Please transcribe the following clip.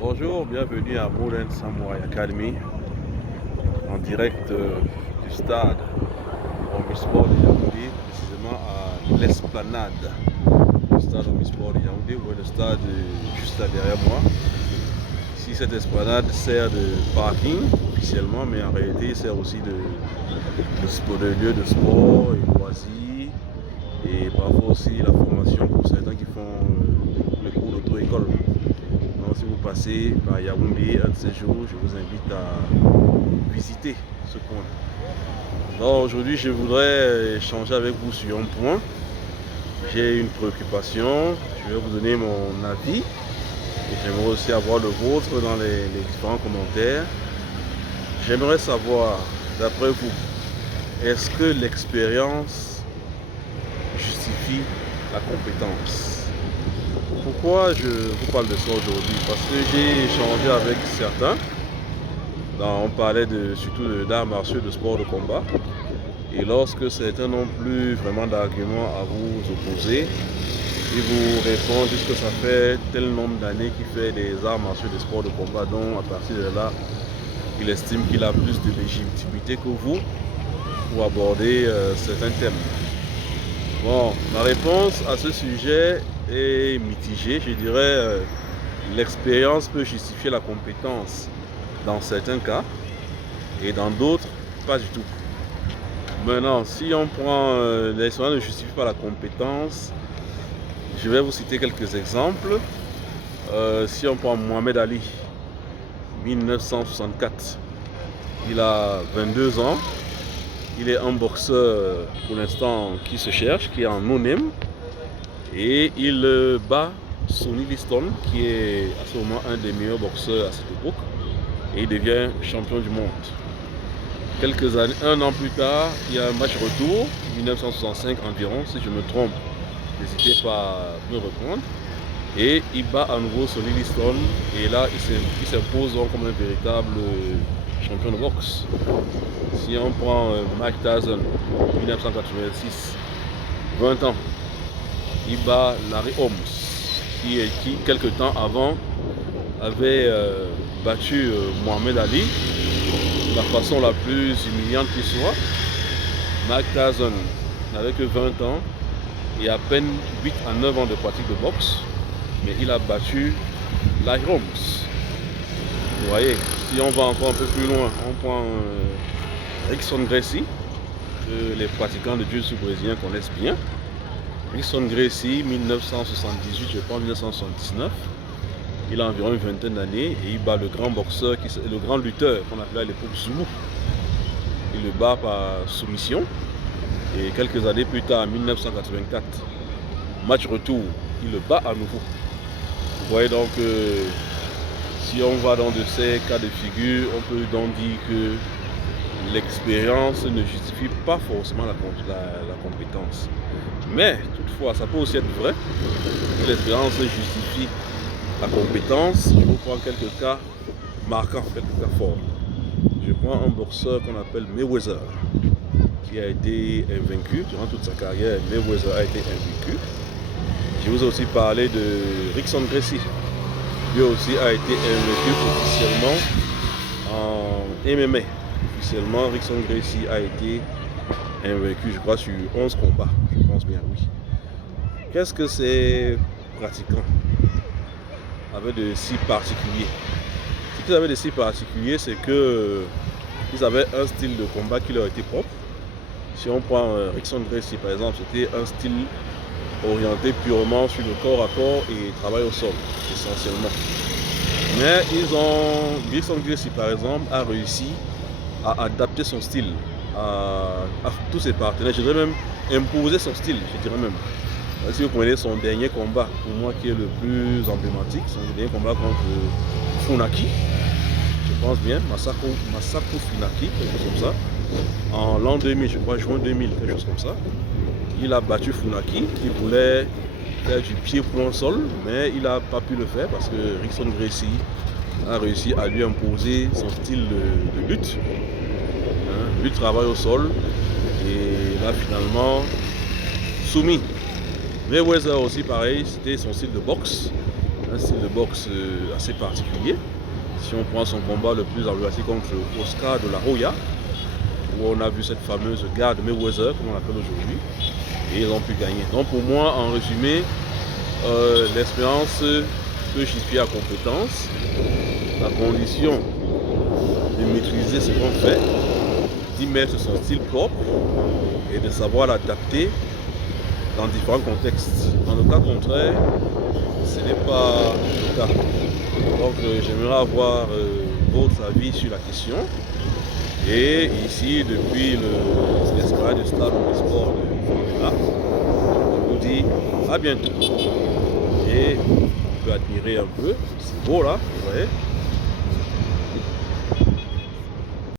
Bonjour, bienvenue à Modern Samurai Academy, en direct du stade Omnisport de Yaoundé, précisément à l'esplanade du stade Omnisport de Yaoundé, où est le stade juste là derrière moi. Ici, cette esplanade sert de parking officiellement, mais en réalité, il sert aussi de lieu de sport et loisirs, et parfois aussi la formation pour certains qui font les cours d'auto-école. Donc, si vous passez par Yaoundé un de ces jours, je vous invite à visiter ce coin. Donc aujourd'hui, je voudrais échanger avec vous sur un point. J'ai une préoccupation, je vais vous donner mon avis et j'aimerais aussi avoir le vôtre dans les différents commentaires. J'aimerais savoir, d'après vous, est-ce que l'expérience justifie la compétence? Pourquoi je vous parle de ça aujourd'hui? Parce que j'ai échangé avec certains. On parlait surtout d'arts martiaux, de sport de combat. Et lorsque certains n'ont plus vraiment d'arguments à vous opposer, ils vous répondent puisque ça fait tel nombre d'années qu'il fait des arts martiaux, des sports de combat, donc à partir de là, il estime qu'il a plus de légitimité que vous pour aborder certains thèmes. Bon, ma réponse à ce sujet est mitigée. Je dirais l'expérience peut justifier la compétence dans certains cas et dans d'autres, pas du tout. Maintenant, si on prend l'expérience ne justifie pas la compétence, je vais vous citer quelques exemples. Si on prend Mohamed Ali, 1964, il a 22 ans. Il est un boxeur pour l'instant qui se cherche, qui est en no-name. Et il bat Sonny Liston, qui est à ce moment un des meilleurs boxeurs à cette époque. Et il devient champion du monde. Quelques années, un an plus tard, il y a un match retour, 1965 environ, si je me trompe, n'hésitez pas à me reprendre. Et il bat à nouveau Sonny Liston, et là, il s'impose comme un véritable champion de boxe. Si on prend Mike Tyson, 1986, 20 ans, il bat Larry Holmes, qui quelques temps avant avait battu Mohamed Ali de la façon la plus humiliante qui soit. Mike Tyson n'avait que 20 ans et à peine 8 à 9 ans de pratique de boxe, mais il a battu Larry Holmes. Vous voyez, si on va encore un peu plus loin, on prend Rickson Gracie, que les pratiquants de jiu-jitsu brésilien connaissent bien. Rickson Gracie, 1978, je pense 1979. Il a environ une vingtaine d'années et il bat le grand boxeur, le grand lutteur qu'on appelait à l'époque Zulu. Il le bat par soumission. Et quelques années plus tard, en 1984, match retour, il le bat à nouveau. Vous voyez donc, si on va dans de ces cas de figure, on peut donc dire que l'expérience ne justifie pas forcément la compétence. Mais toutefois, ça peut aussi être vrai que l'expérience justifie la compétence. Je vous prends quelques cas marquants, quelques cas forts. Je prends un boxeur qu'on appelle Mayweather, qui a été invaincu durant toute sa carrière. Mayweather a été invaincu. Je vous ai aussi parlé de Rickson Gracie. Lui aussi a été invaincu officiellement en MMA. Officiellement, Rickson Gracie a été invaincu, je crois, sur 11 combats. Je pense bien, oui. Qu'est-ce que ces pratiquants avaient de si particulier? Ce qu'ils avaient de si particulier, c'est que ils avaient un style de combat qui leur était propre. Si on prend Rickson Gracie, par exemple, c'était un style orienté purement sur le corps à corps et travail au sol, essentiellement. Mais Rickson Gracie, par exemple, a réussi à adapter son style à tous ses partenaires. Je dirais même imposer son style, je dirais même. Si vous prenez son dernier combat, pour moi qui est le plus emblématique, son dernier combat contre Funaki, je pense bien, Masako Funaki, quelque chose comme ça, en l'an 2000, je crois juin 2000, quelque chose comme ça. Il a battu Funaki, qui voulait faire du pied pour un sol, mais il n'a pas pu le faire parce que Rickson Gracie a réussi à lui imposer son style de lutte. Lui travaille au sol et là finalement soumis. Mayweather aussi pareil, c'était son style de boxe. un style de boxe assez particulier. Si on prend son combat le plus emblématique contre Oscar de la Hoya, où on a vu cette fameuse garde Mayweather, comme on l'appelle aujourd'hui, et ils ont pu gagner. Donc pour moi, en résumé, l'expérience peut justifier la compétence, la condition de maîtriser ce qu'on fait, d'y mettre son style propre et de savoir l'adapter dans différents contextes. Dans le cas contraire, ce n'est pas le cas. Donc j'aimerais avoir votre avis sur la question. Et ici, depuis l'escalade de stade du sport de Fondela, je vous dis à bientôt. Et on peut admirer un peu, c'est beau là, vous voyez.